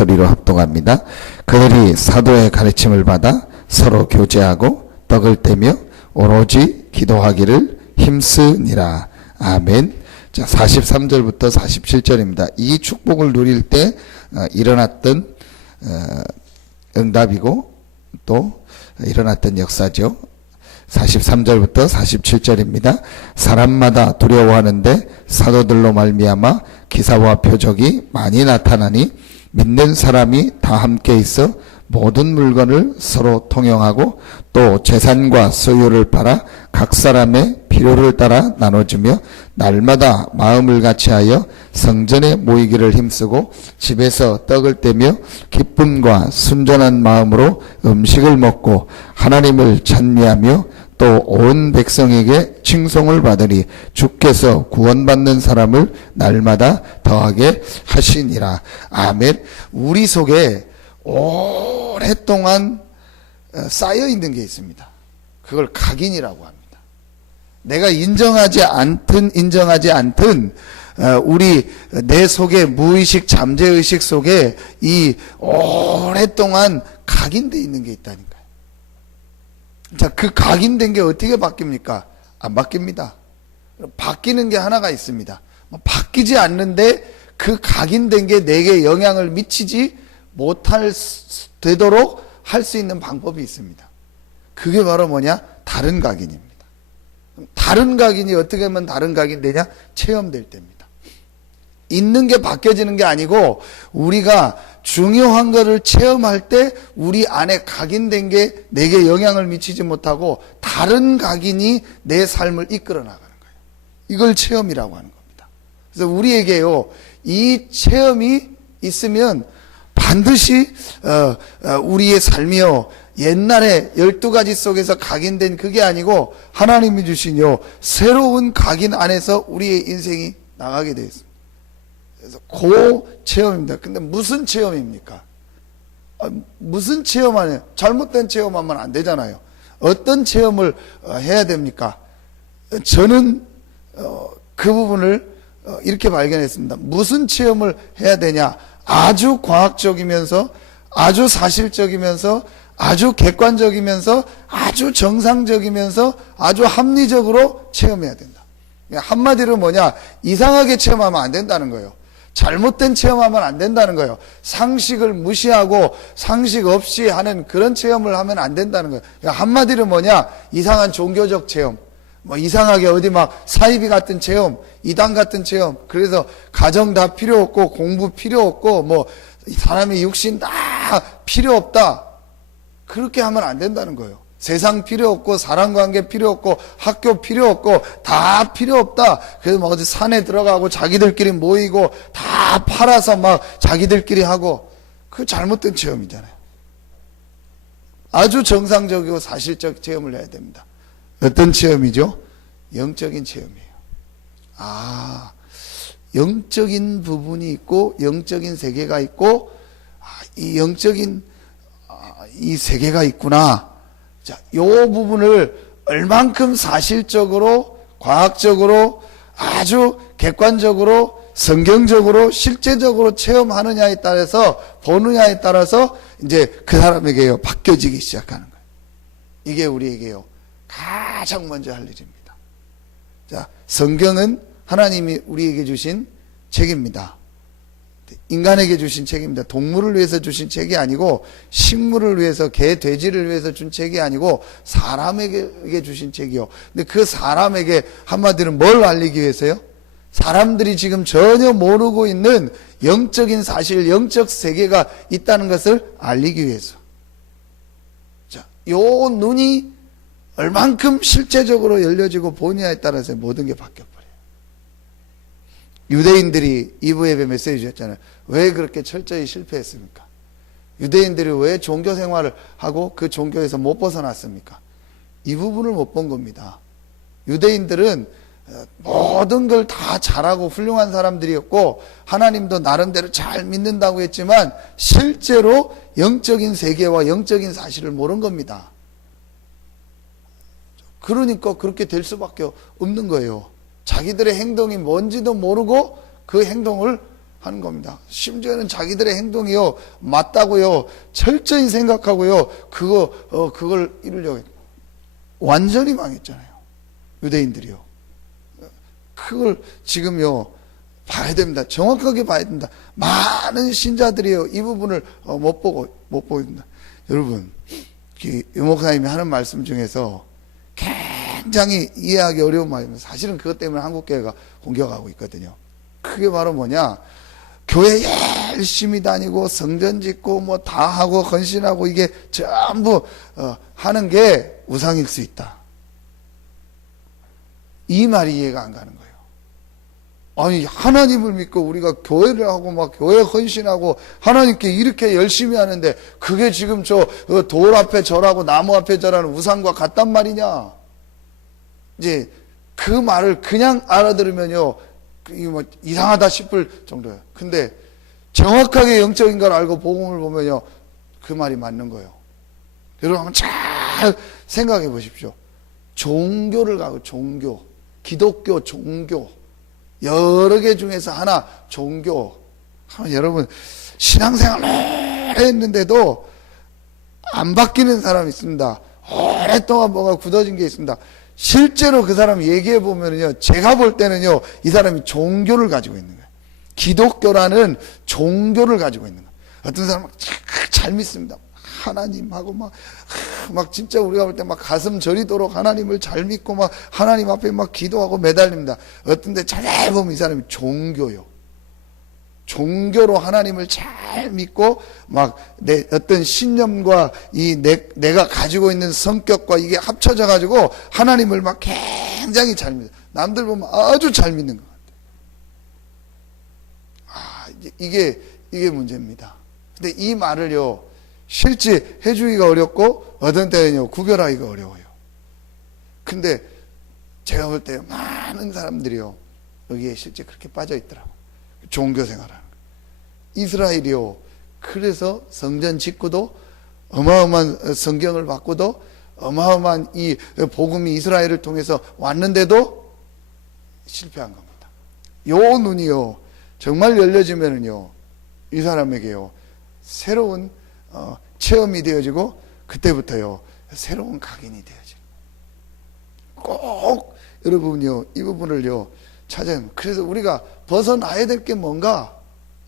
목소리로 합동합니다. 그들이 사도의 가르침을 받아 서로 교제하고 떡을 떼며 오로지 기도하기를 힘쓰니라. 아멘. 자, 43절부터 47절입니다. 이 축복을 누릴 때 일어났던 응답이고 또 일어났던 역사죠. 43절부터 47절입니다. 사람마다 두려워하는데 사도들로 말미암아 기사와 표적이 많이 나타나니 믿는 사람이 다 함께 있어 모든 물건을 서로 통용하고 또 재산과 소유를 팔아 각 사람의 필요를 따라 나눠주며 날마다 마음을 같이하여 성전에 모이기를 힘쓰고 집에서 떡을 떼며 기쁨과 순전한 마음으로 음식을 먹고 하나님을 찬미하며 또 온 백성에게 칭송을 받으니 주께서 구원받는 사람을 날마다 더하게 하시니라. 아멘. 우리 속에 오랫동안 쌓여 있는 게 있습니다. 그걸 각인이라고 합니다. 내가 인정하지 않든 우리 내 속에 무의식 잠재의식 속에 이 오랫동안 각인되어 있는 게 있다니까요. 자, 그 각인된 게 어떻게 바뀝니까? 안 바뀝니다. 바뀌는 게 하나가 있습니다. 바뀌지 않는데 그 각인된 게 내게 영향을 미치지 되도록 할 수 있는 방법이 있습니다. 그게 바로 뭐냐? 다른 각인입니다. 다른 각인이 어떻게 하면 다른 각인 되냐? 체험될 때입니다. 있는 게 바뀌어지는 게 아니고 우리가 중요한 거를 체험할 때 우리 안에 각인된 게 내게 영향을 미치지 못하고 다른 각인이 내 삶을 이끌어 나가는 거예요. 이걸 체험이라고 하는 겁니다. 그래서 우리에게요, 이 체험이 있으면 반드시 우리의 삶이요, 옛날에 12가지 속에서 각인된 그게 아니고 하나님이 주신 새로운 각인 안에서 우리의 인생이 나가게 되어 있습니다. 그래서 그 체험입니다. 근데 무슨 체험입니까? 무슨 체험하냐? 잘못된 체험하면 안 되잖아요. 어떤 체험을 해야 됩니까? 저는 그 부분을 이렇게 발견했습니다. 무슨 체험을 해야 되냐? 아주 과학적이면서 아주 사실적이면서 아주 객관적이면서 아주 정상적이면서 아주 합리적으로 체험해야 된다. 한마디로 뭐냐? 이상하게 체험하면 안 된다는 거예요. 잘못된 체험하면 안 된다는 거예요. 상식을 무시하고 상식 없이 하는 그런 체험을 하면 안 된다는 거예요. 한마디로 뭐냐? 이상한 종교적 체험, 이상하게 어디 막 사이비 같은 체험, 이단 같은 체험. 그래서 가정 다 필요 없고 공부 필요 없고 사람의 육신 다 필요 없다. 그렇게 하면 안 된다는 거예요. 세상 필요 없고 사람관계 필요 없고 학교 필요 없고 다 필요 없다. 그래서 어디 산에 들어가고 자기들끼리 모이고 다 팔아서 막 자기들끼리 하고, 그 잘못된 체험이잖아요. 아주 정상적이고 사실적 체험을 해야 됩니다. 어떤 체험이죠? 영적인 체험이에요. 영적인 부분이 있고 영적인 세계가 있고 이 영적인 이 세계가 있구나. 자, 요 부분을 얼만큼 사실적으로, 과학적으로, 아주 객관적으로, 성경적으로, 실제적으로 체험하느냐에 따라서, 보느냐에 따라서 이제 그 사람에게요, 바뀌어지기 시작하는 거예요. 이게 우리에게요, 가장 먼저 할 일입니다. 자, 성경은 하나님이 우리에게 주신 책입니다. 인간에게 주신 책입니다. 동물을 위해서 주신 책이 아니고, 식물을 위해서, 개, 돼지를 위해서 준 책이 아니고 사람에게 주신 책이요. 근데 그 사람에게 한마디로 뭘 알리기 위해서요? 사람들이 지금 전혀 모르고 있는 영적인 사실, 영적 세계가 있다는 것을 알리기 위해서. 자, 요 눈이 얼만큼 실제적으로 열려지고 보느냐에 따라서 모든 게 바뀌어버려요. 유대인들이 2부 예배 메시지 줬잖아요. 왜 그렇게 철저히 실패했습니까? 유대인들이 왜 종교 생활을 하고 그 종교에서 못 벗어났습니까? 이 부분을 못 본 겁니다. 유대인들은 모든 걸 다 잘하고 훌륭한 사람들이었고 하나님도 나름대로 잘 믿는다고 했지만 실제로 영적인 세계와 영적인 사실을 모른 겁니다. 그러니까 그렇게 될 수밖에 없는 거예요. 자기들의 행동이 뭔지도 모르고 그 행동을 하는 겁니다. 심지어는 자기들의 행동이요 맞다고요 철저히 생각하고요 그걸 이루려고 완전히 망했잖아요. 유대인들이요. 그걸 지금요 봐야 됩니다. 정확하게 봐야 됩니다. 많은 신자들이요 이 부분을 못 보고 있습니다. 여러분, 유 목사님이 하는 말씀 중에서 굉장히 이해하기 어려운 말입니다. 사실은 그것 때문에 한국교회가 공격하고 있거든요. 그게 바로 뭐냐? 교회 열심히 다니고 성전 짓고 뭐 다 하고 헌신하고 이게 전부 하는 게 우상일 수 있다. 이 말이 이해가 안 가는 거예요. 아니, 하나님을 믿고 우리가 교회를 하고 막 교회 헌신하고 하나님께 이렇게 열심히 하는데 그게 지금 저 돌 앞에 절하고 나무 앞에 절하는 우상과 같단 말이냐? 이제 그 말을 그냥 알아들으면요, 이게 뭐 이상하다 싶을 정도예요. 근데 정확하게 영적인 걸 알고 복음을 보면요, 그 말이 맞는 거예요. 여러분 한번 잘 생각해 보십시오. 종교를 가고 종교, 기독교 종교 여러 개 중에서 하나 종교. 여러분 신앙생활을 했는데도 안 바뀌는 사람이 있습니다. 오랫동안 뭐가 굳어진 게 있습니다. 실제로 그 사람 얘기해 보면요, 제가 볼 때는요, 이 사람이 종교를 가지고 있는 거예요. 기독교라는 종교를 가지고 있는 거예요. 어떤 사람은 잘 믿습니다. 하나님하고 막 진짜 우리가 볼 때 막 가슴 저리도록 하나님을 잘 믿고 막 하나님 앞에 막 기도하고 매달립니다. 어떤데 잘 보면 이 사람이 종교요. 종교로 하나님을 잘 믿고 막 내 어떤 신념과 내가 가지고 있는 성격과 이게 합쳐져 가지고 하나님을 막 굉장히 잘 믿어. 남들 보면 아주 잘 믿는 것 같아요. 이게 문제입니다. 근데 이 말을요, 실제 해주기가 어렵고 어떤 때는요 구별하기가 어려워요. 근데 제가 볼 때 많은 사람들이요 여기에 실제 그렇게 빠져 있더라고요. 종교 생활하는 거. 이스라엘이요, 그래서 성전 짓고도 어마어마한 성경을 받고도 어마어마한 이 복음이 이스라엘을 통해서 왔는데도 실패한 겁니다. 요 눈이요 정말 열려지면은요 이 사람에게요 새로운 체험이 되어지고 그때부터요 새로운 각인이 되어지는 거예요. 꼭 여러분요 이 부분을요 찾아야 합니다. 그래서 우리가 벗어나야 될 게 뭔가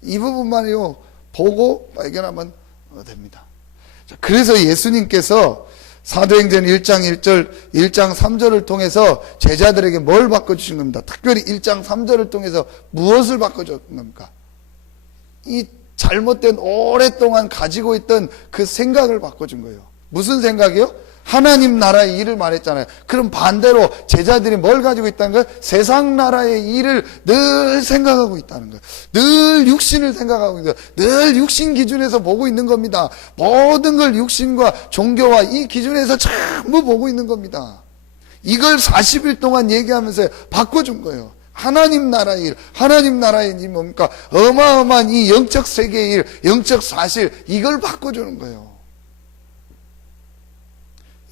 이 부분만요 보고 발견하면 됩니다. 자, 그래서 예수님께서 사도행전 1장 1절 1장 3절을 통해서 제자들에게 뭘 바꿔주신 겁니다. 특별히 1장 3절을 통해서 무엇을 바꿔준 겁니까? 이 잘못된 오랫동안 가지고 있던 그 생각을 바꿔준 거예요. 무슨 생각이요? 하나님 나라의 일을 말했잖아요. 그럼 반대로 제자들이 뭘 가지고 있다는 거예요? 세상 나라의 일을 늘 생각하고 있다는 거예요. 늘 육신을 생각하고 있는 거예요. 늘 육신 기준에서 보고 있는 겁니다. 모든 걸 육신과 종교와 이 기준에서 전부 보고 있는 겁니다. 이걸 40일 동안 얘기하면서 바꿔준 거예요. 하나님 나라의 일, 하나님 나라의 일이 뭡니까? 어마어마한 이 영적 세계의 일, 영적 사실, 이걸 바꿔주는 거예요.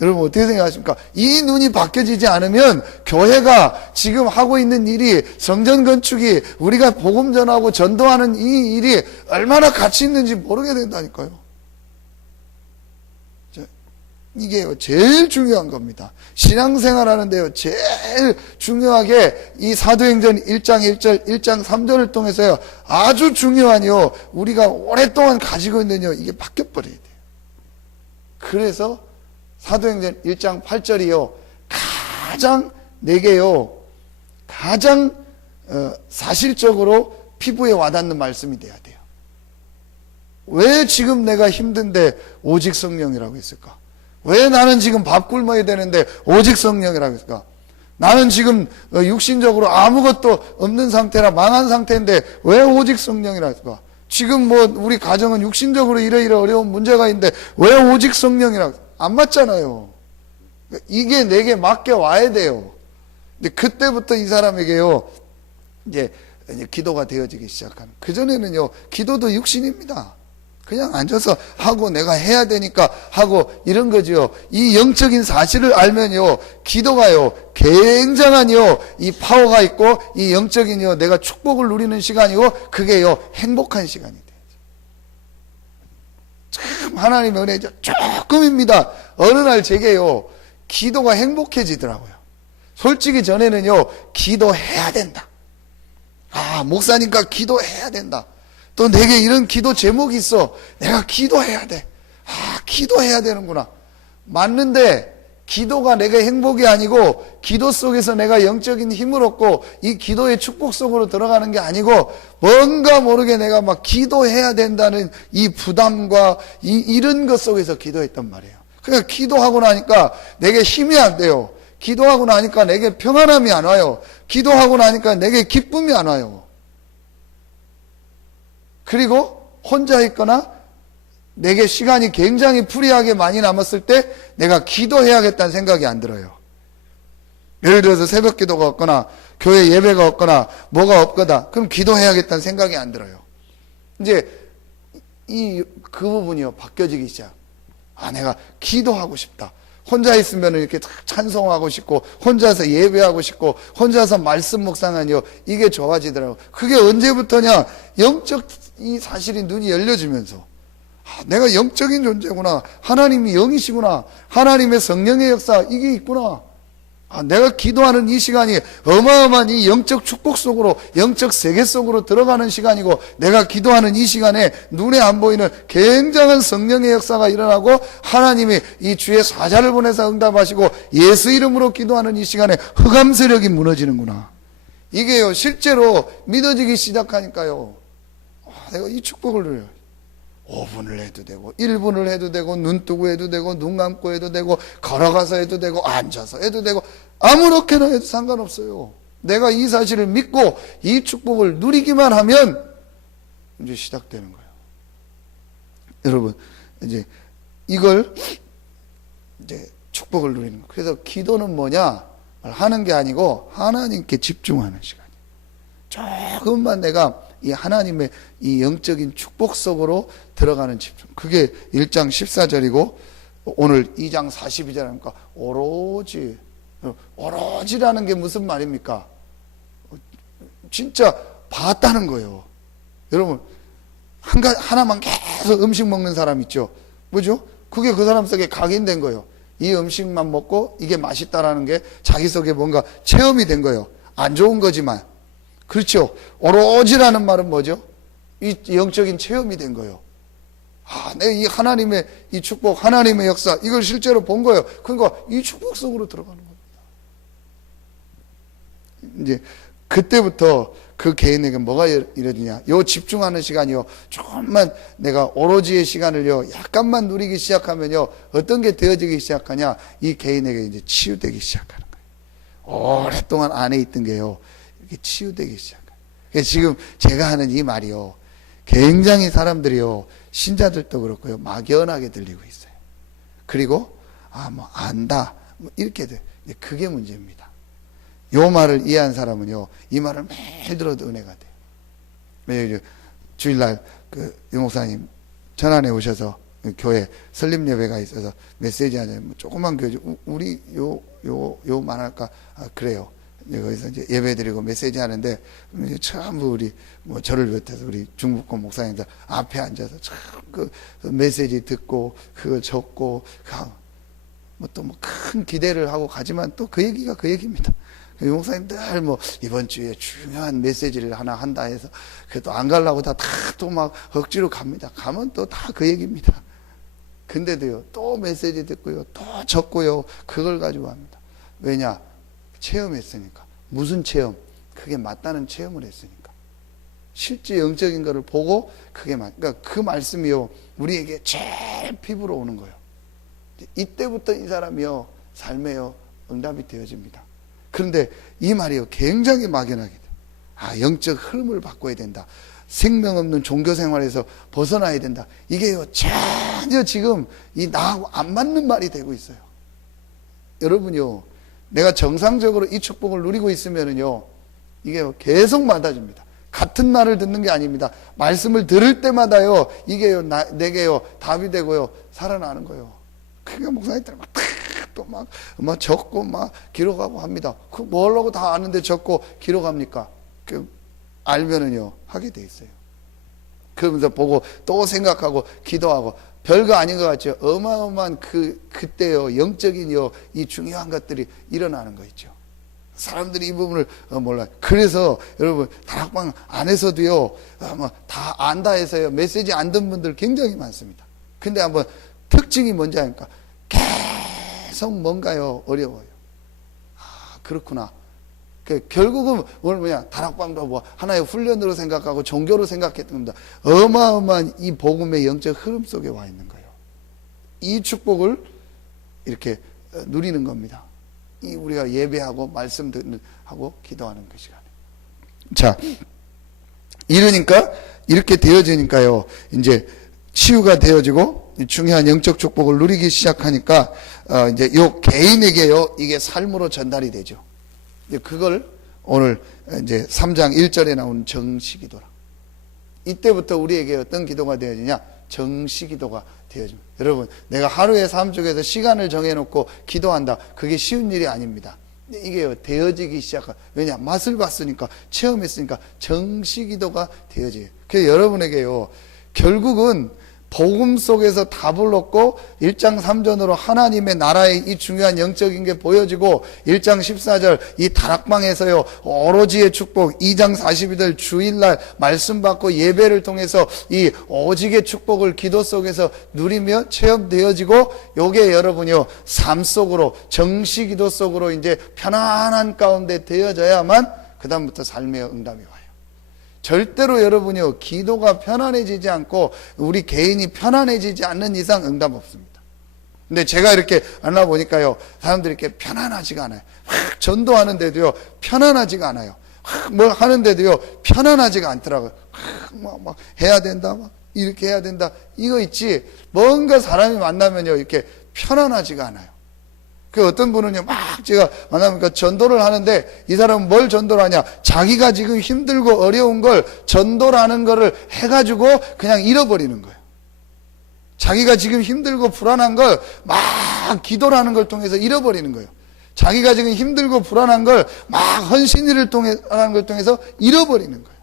여러분 어떻게 생각하십니까? 이 눈이 바뀌어지지 않으면 교회가 지금 하고 있는 일이, 성전 건축이, 우리가 복음 전하고 전도하는 이 일이 얼마나 가치 있는지 모르게 된다니까요. 이게 제일 중요한 겁니다. 신앙생활 하는데요 제일 중요하게 이 사도행전 1장 1절 1장 3절을 통해서요 아주 중요한요 우리가 오랫동안 가지고 있는요 이게 바뀌어버려야 돼요. 그래서 사도행전 1장 8절이요 가장 내게요 가장 사실적으로 피부에 와닿는 말씀이 돼야 돼요. 왜 지금 내가 힘든데 오직 성령이라고 했을까? 왜 나는 지금 밥 굶어야 되는데 오직 성령이라고 했을까? 나는 지금 육신적으로 아무것도 없는 상태라 망한 상태인데 왜 오직 성령이라고 했을까? 지금 뭐 우리 가정은 육신적으로 이래 어려운 문제가 있는데 왜 오직 성령이라고 했을까? 안 맞잖아요. 이게 내게 맡겨 와야 돼요. 근데 그때부터 이 사람에게요 이제 기도가 되어지기 시작하는. 그전에는요 기도도 육신입니다. 그냥 앉아서 하고 내가 해야 되니까 하고 이런 거지요. 이 영적인 사실을 알면요, 기도가요, 굉장한요, 이 파워가 있고, 이 영적인요, 내가 축복을 누리는 시간이고, 그게요, 행복한 시간이 돼요. 참, 하나님의 은혜 조금입니다. 어느 날 제게요, 기도가 행복해지더라고요. 솔직히 전에는요, 기도해야 된다. 아, 목사니까 기도해야 된다. 또 내게 이런 기도 제목이 있어. 내가 기도해야 돼. 아, 기도해야 되는구나. 맞는데 기도가 내게 행복이 아니고 기도 속에서 내가 영적인 힘을 얻고 이 기도의 축복 속으로 들어가는 게 아니고 뭔가 모르게 내가 막 기도해야 된다는 이 부담과 이런 것 속에서 기도했단 말이에요. 그러니까 기도하고 나니까 내게 힘이 안 돼요. 기도하고 나니까 내게 평안함이 안 와요. 기도하고 나니까 내게 기쁨이 안 와요. 그리고 혼자 있거나 내게 시간이 굉장히 프리하게 많이 남았을 때 내가 기도해야겠다는 생각이 안 들어요. 예를 들어서 새벽 기도가 없거나 교회 예배가 없거나 뭐가 없거나 그럼 기도해야겠다는 생각이 안 들어요. 이제 그 부분이요, 바뀌어지기 시작. 아, 내가 기도하고 싶다. 혼자 있으면 이렇게 찬송하고 싶고 혼자서 예배하고 싶고 혼자서 말씀 묵상하니요, 이게 좋아지더라고요. 그게 언제부터냐? 영적 이 사실이 눈이 열려지면서 아, 내가 영적인 존재구나. 하나님이 영이시구나. 하나님의 성령의 역사 이게 있구나. 아, 내가 기도하는 이 시간이 어마어마한 이 영적 축복 속으로, 영적 세계 속으로 들어가는 시간이고, 내가 기도하는 이 시간에 눈에 안 보이는 굉장한 성령의 역사가 일어나고, 하나님이 이 주의 사자를 보내서 응답하시고, 예수 이름으로 기도하는 이 시간에 흑암 세력이 무너지는구나. 이게요, 실제로 믿어지기 시작하니까요, 아, 내가 이 축복을 누려요. 5분을 해도 되고 1분을 해도 되고 눈 뜨고 해도 되고 눈 감고 해도 되고 걸어가서 해도 되고 앉아서 해도 되고 아무렇게나 해도 상관없어요. 내가 이 사실을 믿고 이 축복을 누리기만 하면 이제 시작되는 거예요. 여러분, 이제 이걸 이제 축복을 누리는 거예요. 그래서 기도는 뭐냐? 하는 게 아니고 하나님께 집중하는 시간이에요. 조금만 내가 이 하나님의 이 영적인 축복 속으로 들어가는 집중. 그게 1장 14절이고 오늘 2장 42절 하니까 오로지라는 게 무슨 말입니까? 진짜 봤다는 거예요. 여러분, 하나만 계속 음식 먹는 사람 있죠? 뭐죠? 그게 그 사람 속에 각인된 거예요. 이 음식만 먹고 이게 맛있다라는 게 자기 속에 뭔가 체험이 된 거예요. 안 좋은 거지만. 그렇죠. 오로지라는 말은 뭐죠? 이 영적인 체험이 된 거예요. 아, 내가 이 하나님의 이 축복, 하나님의 역사, 이걸 실제로 본 거예요. 그러니까 이 축복 속으로 들어가는 겁니다. 이제 그때부터 그 개인에게 뭐가 이러느냐? 요 집중하는 시간이요. 조금만 내가 오로지의 시간을요, 약간만 누리기 시작하면요, 어떤 게 되어지기 시작하냐? 이 개인에게 이제 치유되기 시작하는 거예요. 오랫동안 안에 있던 게요, 치유되기 시작해요. 지금 제가 하는 이 말이요, 굉장히 사람들이요, 신자들도 그렇고요, 막연하게 들리고 있어요. 그리고 뭐 안다, 이렇게 돼. 그게 문제입니다. 요 말을 이해한 사람은요, 이 말을 매일 들어도 은혜가 돼요. 매일 주일날 유 목사님 전안에 오셔서 교회 설립 예배가 있어서 메시지 하냐면 조그만 교회, 우리 요 말할까? 그래요. 거기서 이제 예배드리고 메시지 하는데 전부 우리 저를 비롯해서 우리 중국권 목사님들 앞에 앉아서 참 그 메시지 듣고 그걸 적고 또 큰 기대를 하고 가지만 또 그 얘기가 그 얘기입니다. 유 목사님들 이번 주에 중요한 메시지를 하나 한다 해서 그래도 안 가려고 또 막 억지로 갑니다. 가면 또 다 그 얘기입니다. 근데도요, 또 메시지 듣고요, 또 적고요, 그걸 가지고 합니다. 왜냐? 체험했으니까. 무슨 체험? 그게 맞다는 체험을 했으니까. 실제 영적인 거를 보고 그러니까 그 말씀이요, 우리에게 제일 피부로 오는 거예요. 이때부터 이 사람이요, 삶에요, 응답이 되어집니다. 그런데 이 말이요, 굉장히 막연하게 돼요. 아, 영적 흐름을 바꿔야 된다. 생명 없는 종교 생활에서 벗어나야 된다. 이게요, 전혀 지금 나하고 안 맞는 말이 되고 있어요. 여러분요, 내가 정상적으로 이 축복을 누리고 있으면은요, 이게 계속 맞아집니다. 같은 말을 듣는 게 아닙니다. 말씀을 들을 때마다요, 이게요, 내게요, 답이 되고요, 살아나는 거예요. 그러니까 목사님들 막 적고 막 기록하고 합니다. 그 뭐라고 다 아는데 적고 기록합니까? 알면은요, 하게 돼 있어요. 그러면서 보고 또 생각하고 기도하고 별거 아닌 것 같죠? 어마어마한 그때요, 영적인요, 이 중요한 것들이 일어나는 거 있죠. 사람들이 이 부분을 몰라요. 그래서 여러분, 다락방 안에서도요, 다 안다 해서요, 메시지 안 듣는 분들 굉장히 많습니다. 근데 한번 특징이 뭔지 아닙니까? 계속 뭔가요, 어려워요. 아, 그렇구나. 결국은 오늘 다락방도 뭐 하나의 훈련으로 생각하고 종교로 생각했던 겁니다. 어마어마한 이 복음의 영적 흐름 속에 와 있는 거예요. 이 축복을 이렇게 누리는 겁니다. 이 우리가 예배하고 말씀 하고 기도하는 그 시간에. 자, 이러니까 이렇게 되어지니까요. 이제 치유가 되어지고 중요한 영적 축복을 누리기 시작하니까 이제 요 개인에게요, 이게 삶으로 전달이 되죠. 그걸 오늘 이제 3장 1절에 나오는 정시기도라. 이때부터 우리에게 어떤 기도가 되어지냐? 정시기도가 되어집니다. 여러분, 내가 하루의 삶 속에서 시간을 정해놓고 기도한다. 그게 쉬운 일이 아닙니다. 이게 되어지기 시작한. 왜냐? 맛을 봤으니까, 체험했으니까 정시기도가 되어져요. 그래서 여러분에게요, 결국은 복음 속에서 답을 얻고 1장 3절으로 하나님의 나라의 이 중요한 영적인 게 보여지고 1장 14절 이 다락방에서요, 오로지의 축복, 2장 42절 주일날 말씀 받고 예배를 통해서 이 오직의 축복을 기도 속에서 누리며 체험되어지고, 요게 여러분이요, 삶 속으로, 정시기도 속으로 이제 편안한 가운데 되어져야만 그 다음부터 삶의 응답이 와요. 절대로 여러분이요, 기도가 편안해지지 않고 우리 개인이 편안해지지 않는 이상 응답 없습니다. 근데 제가 이렇게 만나보니까요, 사람들이 이렇게 편안하지가 않아요. 전도하는데도요, 편안하지가 않아요. 뭘 하는데도요, 편안하지가 않더라고요. 막 해야 된다, 막 이렇게 해야 된다, 이거 있지. 뭔가 사람이 만나면요, 이렇게 편안하지가 않아요. 그 어떤 분은요, 막 제가 만나니까 전도를 하는데, 이 사람은 뭘 전도를 하냐? 자기가 지금 힘들고 어려운 걸 전도라는 거를 해가지고 그냥 잃어버리는 거예요. 자기가 지금 힘들고 불안한 걸 막 기도라는 걸 통해서 잃어버리는 거예요. 자기가 지금 힘들고 불안한 걸 막 헌신일을 통해서 잃어버리는 거예요.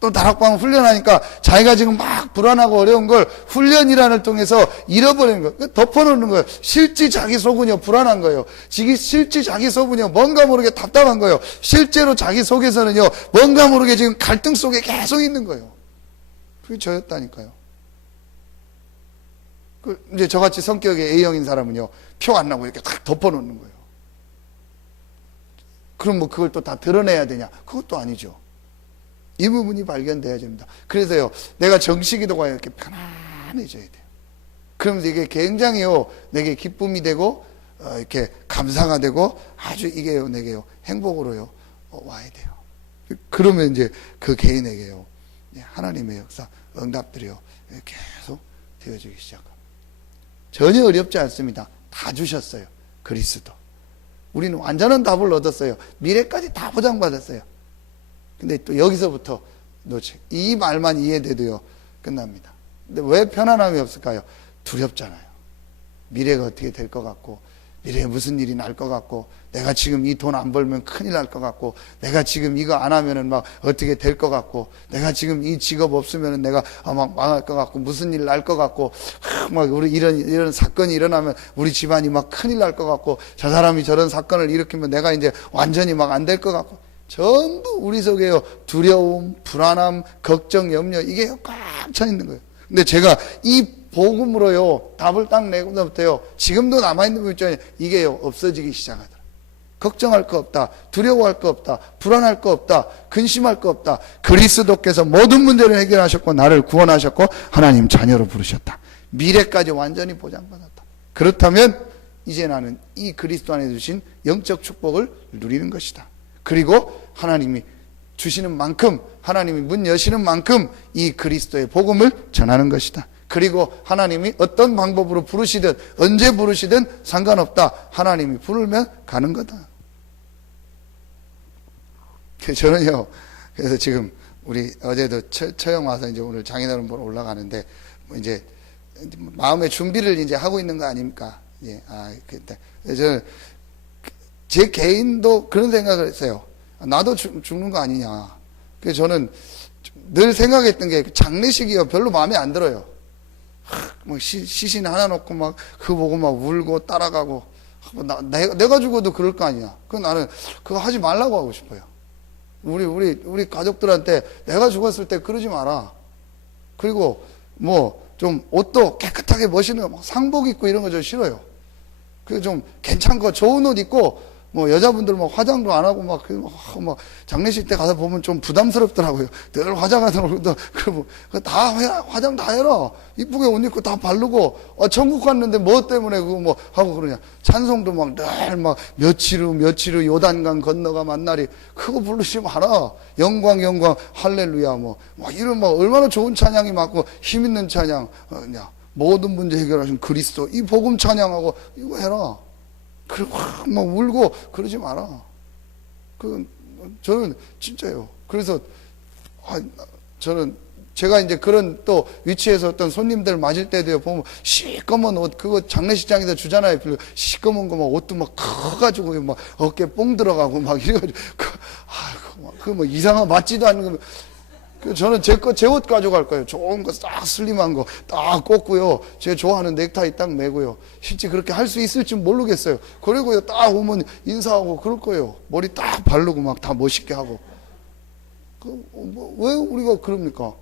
또 다락방 훈련하니까 자기가 지금 막 불안하고 어려운 걸 훈련이란을 통해서 잃어버리는 거예요. 덮어놓는 거예요. 실제 자기 속은요, 불안한 거예요. 실제 자기 속은요, 뭔가 모르게 답답한 거예요. 실제로 자기 속에서는요, 뭔가 모르게 지금 갈등 속에 계속 있는 거예요. 그게 저였다니까요. 이제 저같이 성격이 A형인 사람은요, 표 안 나고 이렇게 딱 덮어놓는 거예요. 그럼 뭐 그걸 또 다 드러내야 되냐? 그것도 아니죠. 이 부분이 발견돼야 됩니다. 그래서요, 내가 정시기도가 이렇게 편안해져야 돼요. 그러면서 이게 굉장히요, 내게 기쁨이 되고, 이렇게 감사가 되고, 아주 이게요, 내게요, 행복으로요, 와야 돼요. 그러면 이제 그 개인에게요, 하나님의 역사, 응답들이요, 계속 되어지기 시작합니다. 전혀 어렵지 않습니다. 다 주셨어요. 그리스도. 우리는 완전한 답을 얻었어요. 미래까지 다 보장받았어요. 근데 또 여기서부터 이 말만 이해돼도요, 끝납니다. 근데 왜 편안함이 없을까요? 두렵잖아요. 미래가 어떻게 될 것 같고, 미래에 무슨 일이 날 것 같고, 내가 지금 이 돈 안 벌면 큰일 날 것 같고, 내가 지금 이거 안 하면은 막 어떻게 될 것 같고, 내가 지금 이 직업 없으면은 내가 막 망할 것 같고, 무슨 일 날 것 같고, 막 우리 이런 사건이 일어나면 우리 집안이 막 큰일 날 것 같고, 저 사람이 저런 사건을 일으키면 내가 이제 완전히 막 안 될 것 같고, 전부 우리 속에요, 두려움, 불안함, 걱정, 염려, 이게 꽉 차 있는 거예요. 근데 제가 이 복음으로요, 답을 딱 내고부터요, 지금도 남아있는 분 있잖아요, 이게요, 없어지기 시작하더라. 걱정할 거 없다, 두려워할 거 없다, 불안할 거 없다, 근심할 거 없다. 그리스도께서 모든 문제를 해결하셨고 나를 구원하셨고 하나님 자녀로 부르셨다. 미래까지 완전히 보장받았다. 그렇다면 이제 나는 이 그리스도 안에 주신 영적 축복을 누리는 것이다. 그리고 하나님이 주시는 만큼, 하나님이 문 여시는 만큼 이 그리스도의 복음을 전하는 것이다. 그리고 하나님이 어떤 방법으로 부르시든 언제 부르시든 상관없다. 하나님이 부르면 가는 거다. 저는요, 그래서 지금 우리 어제도 처형 와서 이제 오늘 장인어른 보러 올라가는데 뭐 이제 마음의 준비를 이제 하고 있는 거 아닙니까? 예, 그때 저는 제 개인도 그런 생각을 했어요. 나도 죽는 거 아니냐. 그래서 저는 늘 생각했던 게 장례식이요 별로 마음에 안 들어요. 뭐 시신 하나 놓고 막 그거 보고 막 울고 따라가고 내가 죽어도 그럴 거 아니야. 그 나는 그거 하지 말라고 하고 싶어요. 우리 가족들한테 내가 죽었을 때 그러지 마라. 그리고 뭐 좀 옷도 깨끗하게 멋있는 거, 상복 입고 이런 거 좀 싫어요. 그 좀 괜찮고 좋은 옷 입고 뭐 여자분들 막 화장도 안 하고 막 장례식 때 가서 보면 좀 부담스럽더라고요. 늘 화장하던 그러면 다 화장 다 해라. 이쁘게 옷 입고 다 바르고 천국 갔는데 뭐 때문에 그거 뭐 하고 그러냐. 찬송도 막 늘 막 며칠 후 요단강 건너가 만나리 그거 부르지 마라. 영광 할렐루야 뭐 이런 막 얼마나 좋은 찬양이 많고 힘 있는 찬양 모든 문제 해결하신 그리스도 이 복음 찬양하고 이거 해라. 그리고 막 울고 그러지 마라. 저는 진짜요. 그래서 저는 제가 이제 그런 또 위치에서 어떤 손님들 맞을 때도요 보면 시꺼먼 옷 그거 장례식장에서 주잖아요. 시꺼먼 거 막 옷도 막 커가지고 막 어깨 뽕 들어가고 막 이래가지고 그 뭐 이상한 맞지도 않는 거. 저는 제 옷 가져갈 거예요. 좋은 거 딱 슬림한 거 딱 꽂고요. 제가 좋아하는 넥타이 딱 매고요. 실제 그렇게 할 수 있을지 모르겠어요. 그리고요 딱 오면 인사하고 그럴 거예요. 머리 딱 바르고 막 다 멋있게 하고. 왜 우리가 그럽니까?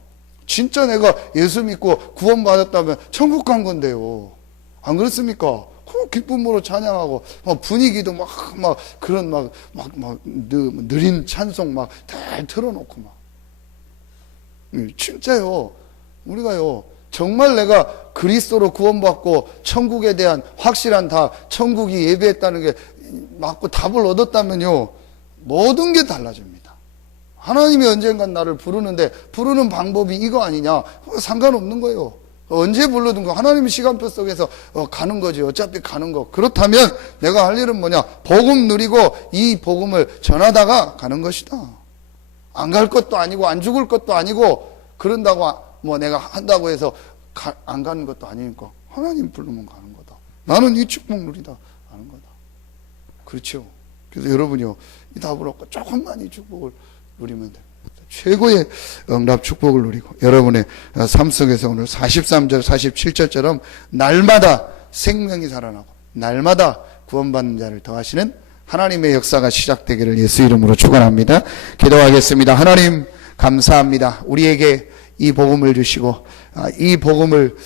진짜 내가 예수 믿고 구원받았다면 천국 간 건데요. 안 그렇습니까? 기쁨으로 찬양하고 막 분위기도 막 그런 막 느린 찬송 막 다 틀어놓고 막. 진짜요. 우리가요 정말 내가 그리스도로 구원받고 천국에 대한 확실한 천국이 예배했다는 게 맞고 답을 얻었다면요 모든 게 달라집니다. 하나님이 언젠간 나를 부르는데 부르는 방법이 이거 아니냐 상관없는 거예요. 언제 불러든 거 하나님의 시간표 속에서 가는 거지. 어차피 가는 거. 그렇다면 내가 할 일은 뭐냐, 복음 누리고 이 복음을 전하다가 가는 것이다. 안 갈 것도 아니고 안 죽을 것도 아니고 그런다고 뭐 내가 한다고 해서 안 가는 것도 아니니까 하나님 부르면 가는 거다. 나는 이 축복 누리다 가는 거다. 그렇죠. 그래서 여러분이요 이 답을 얻고 조금만 이 축복을 누리면 됩니다. 최고의 응답 축복을 누리고 여러분의 삶 속에서 오늘 43절 47절처럼 날마다 생명이 살아나고 날마다 구원받는 자를 더하시는 하나님의 역사가 시작되기를 예수 이름으로 축원합니다. 기도하겠습니다. 하나님 감사합니다. 우리에게 이 복음을 주시고 이 복음을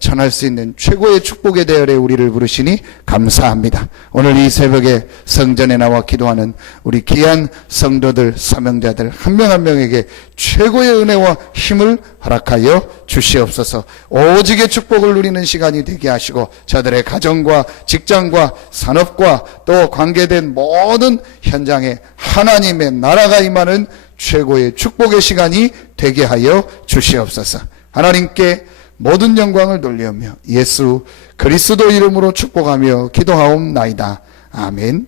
전할 수 있는 최고의 축복의 대열에 우리를 부르시니 감사합니다. 오늘 이 새벽에 성전에 나와 기도하는 우리 귀한 성도들 사명자들 한 명 한 명에게 최고의 은혜와 힘을 허락하여 주시옵소서. 오직의 축복을 누리는 시간이 되게 하시고 저들의 가정과 직장과 산업과 또 관계된 모든 현장에 하나님의 나라가 임하는 최고의 축복의 시간이 되게 하여 주시옵소서. 하나님께 모든 영광을 돌리며 예수 그리스도 이름으로 축복하며 기도하옵나이다. 아멘.